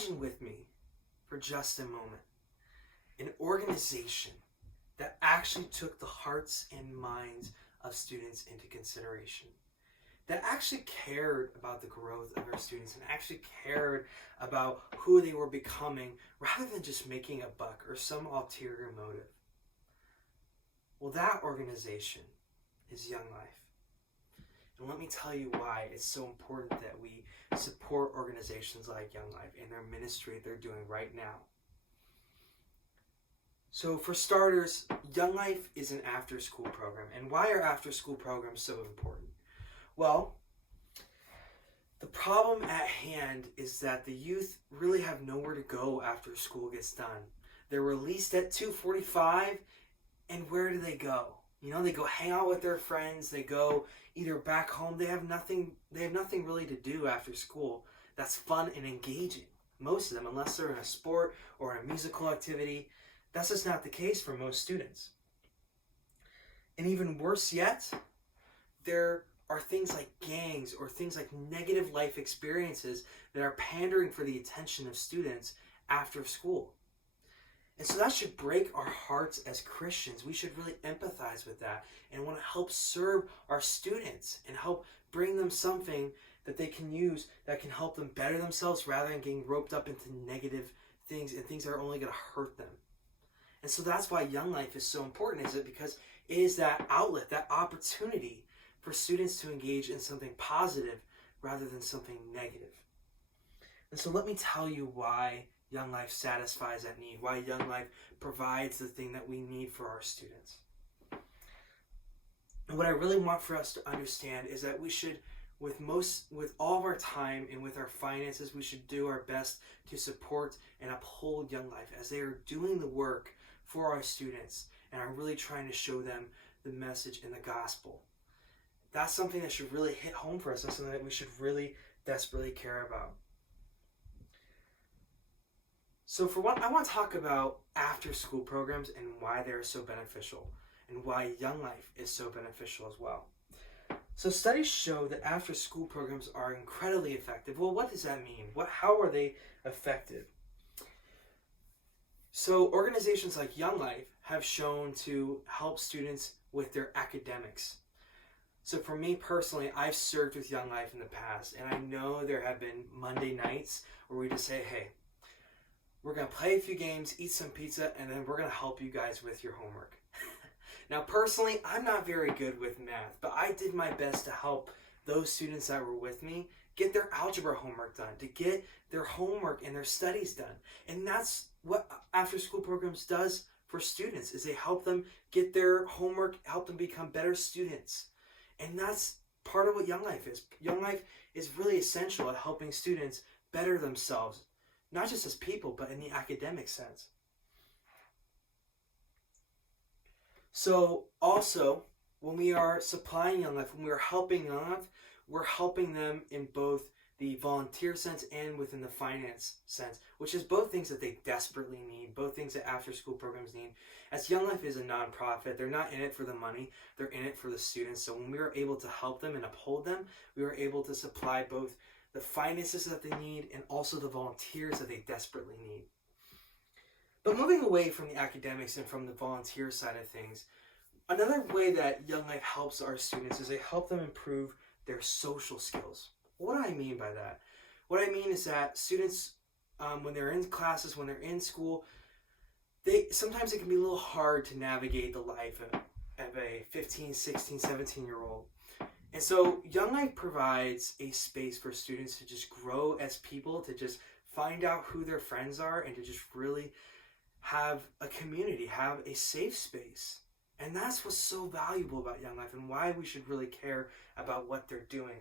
Imagine with me for just a moment an organization that actually took the hearts and minds of students into consideration, that actually cared about the growth of our students and actually cared about who they were becoming rather than just making a buck or some ulterior motive. Well, that organization is Young Life. And let me tell you why it's so important that we support organizations like Young Life and their ministry they're doing right now. So for starters, Young Life is an after-school program. And why are after-school programs so important? Well, the problem at hand is that the youth really have nowhere to go after school gets done. They're released at 2:45, and where do they go? They go hang out with their friends, they go either back home, they have nothing really to do after school that's fun and engaging. Most of them, unless they're in a sport or a musical activity, that's just not the case for most students. And even worse yet, there are things like gangs or things like negative life experiences that are pandering for the attention of students after school. And so that should break our hearts as Christians. We should really empathize with that and want to help serve our students and help bring them something that they can use that can help them better themselves rather than getting roped up into negative things and things that are only going to hurt them. And so that's why Young Life is so important, is it? Because it is that outlet, that opportunity for students to engage in something positive rather than something negative. And so let me tell you why Young Life satisfies that need, why Young Life provides the thing that we need for our students. And what I really want for us to understand is that we should, with all of our time and with our finances, we should do our best to support and uphold Young Life as they are doing the work for our students and are really trying to show them the message in the gospel. That's something that should really hit home for us. That's something that we should really desperately care about. So for one, I want to talk about after-school programs and why they're so beneficial and why Young Life is so beneficial as well. So studies show that after-school programs are incredibly effective. Well, what does that mean? How are they effective? So organizations like Young Life have shown to help students with their academics. So for me personally, I've served with Young Life in the past, and I know there have been Monday nights where we just say, hey, we're going to play a few games, eat some pizza, and then we're going to help you guys with your homework. Now, personally, I'm not very good with math, but I did my best to help those students that were with me get their algebra homework done, to get their homework and their studies done. And that's what after-school programs does for students, is they help them get their homework, help them become better students. And that's part of what Young Life is. Young Life is really essential at helping students better themselves, not just as people, but in the academic sense. So also, when we are supplying Young Life, when we are helping Young Life, we're helping them in both the volunteer sense and within the finance sense, which is both things that they desperately need, both things that after-school programs need. As Young Life is a nonprofit, they're not in it for the money, they're in it for the students. So when we are able to help them and uphold them, we are able to supply both the finances that they need and also the volunteers that they desperately need. But moving away from the academics and from the volunteer side of things, another way that Young Life helps our students is they help them improve their social skills. What do I mean by that? What I mean is that students, when they're in classes, when they're in school, sometimes it can be a little hard to navigate the life of a 15, 16, 17-year-old. And so Young Life provides a space for students to just grow as people, to just find out who their friends are, and to just really have a community, have a safe space. And that's what's so valuable about Young Life and why we should really care about what they're doing.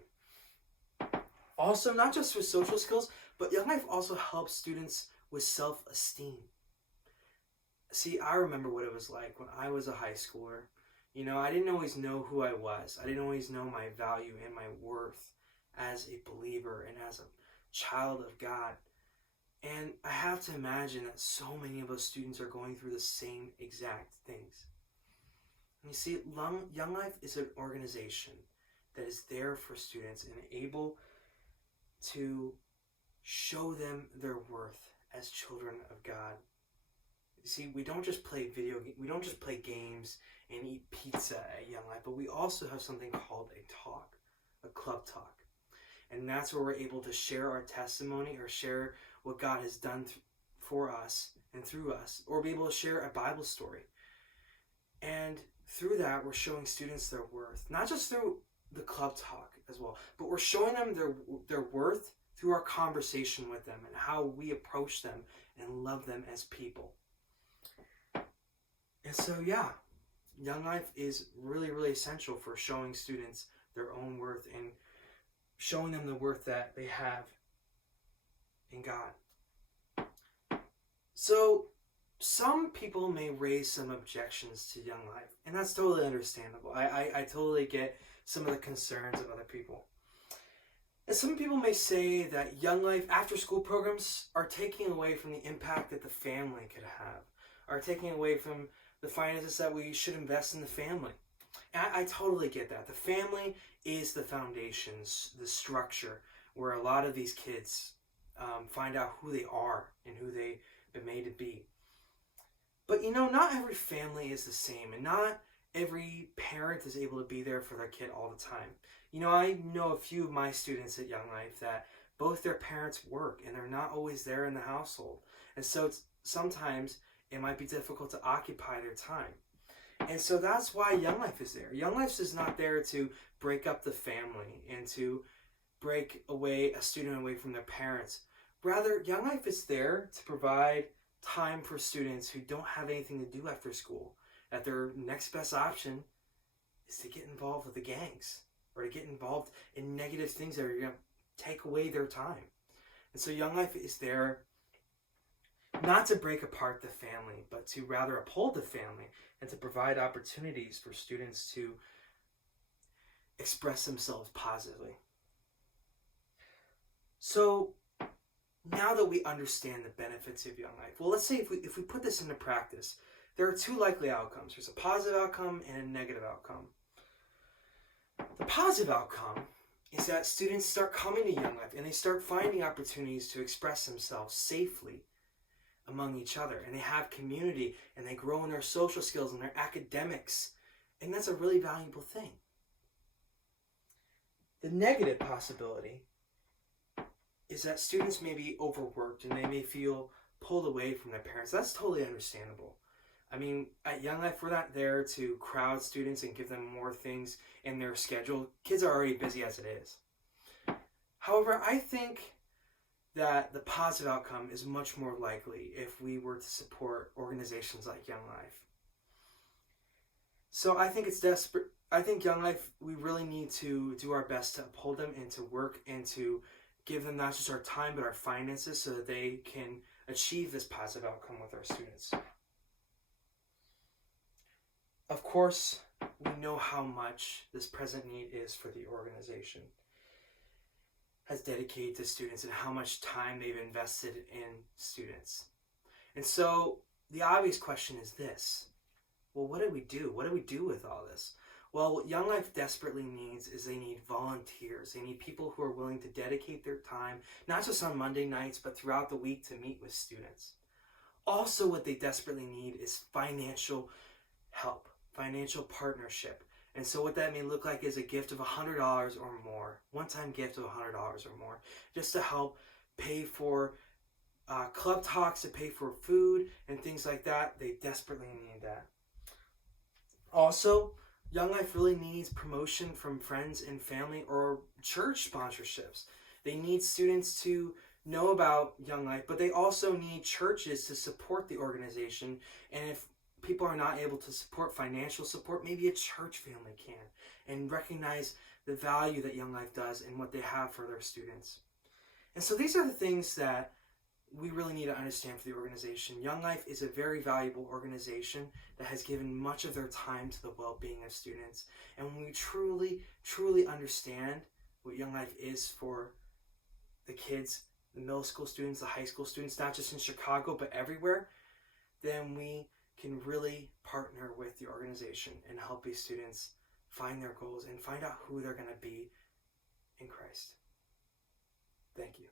Also, not just with social skills, but Young Life also helps students with self-esteem. See, I remember what it was like when I was a high schooler. I didn't always know who I was. I didn't always know my value and my worth as a believer and as a child of God. And I have to imagine that so many of us students are going through the same exact things. And you see, Young Life is an organization that is there for students and able to show them their worth as children of God. You see, we don't just play games and eat pizza at Young Life, but we also have something called a club talk. And that's where we're able to share our testimony or share what God has done for us and through us, or be able to share a Bible story. And through that, we're showing students their worth, not just through the club talk as well, but we're showing them their worth through our conversation with them and how we approach them and love them as people. And so, yeah, Young Life is really, really essential for showing students their own worth and showing them the worth that they have in God. So, some people may raise some objections to Young Life, and that's totally understandable. I totally get some of the concerns of other people. And some people may say that Young Life after-school programs are taking away from the impact that the family could have, are taking away from the finances that we should invest in the family. And I totally get that. The family is the foundation, the structure, where a lot of these kids find out who they are and who they've been made to be. But not every family is the same, and not every parent is able to be there for their kid all the time. I know a few of my students at Young Life that both their parents work and they're not always there in the household. And so sometimes it might be difficult to occupy their time. And so that's why Young Life is there. Young Life is not there to break up the family and to break away a student away from their parents. Rather, Young Life is there to provide time for students who don't have anything to do after school, that their next best option is to get involved with the gangs or to get involved in negative things that are going to take away their time. And so Young Life is there not to break apart the family, but to rather uphold the family and to provide opportunities for students to express themselves positively. So now that we understand the benefits of Young Life, well, let's say if we put this into practice, there are two likely outcomes. There's a positive outcome and a negative outcome. The positive outcome is that students start coming to Young Life and they start finding opportunities to express themselves safely among each other, and they have community and they grow in their social skills and their academics, and that's a really valuable thing. The negative possibility is that students may be overworked and they may feel pulled away from their parents. That's totally understandable. I mean, at Young Life, we're not there to crowd students and give them more things in their schedule. Kids are already busy as it is. However, I think that the positive outcome is much more likely if we were to support organizations like Young Life. So I think it's desperate. I think Young Life, we really need to do our best to uphold them and to work and to give them not just our time but our finances so that they can achieve this positive outcome with our students. Of course, we know how much this present need is for the organization has dedicated to students and how much time they've invested in students. And so the obvious question is this: well, what do we do? What do we do with all this? Well, what Young Life desperately needs is they need volunteers. They need people who are willing to dedicate their time, not just on Monday nights, but throughout the week to meet with students. Also, what they desperately need is financial help, financial partnership. And so what that may look like is a gift of $100 or more, one-time gift of $100 or more, just to help pay for club talks, to pay for food and things like that. They desperately need that. Also, Young Life really needs promotion from friends and family or church sponsorships. They need students to know about Young Life, but they also need churches to support the organization. And if people are not able to support financial support, maybe a church family can, and recognize the value that Young Life does and what they have for their students. And so these are the things that we really need to understand for the organization. Young Life is a very valuable organization that has given much of their time to the well-being of students. And when we truly, truly understand what Young Life is for the kids, the middle school students, the high school students, not just in Chicago, but everywhere, then we can really partner with the organization and help these students find their goals and find out who they're going to be in Christ. Thank you.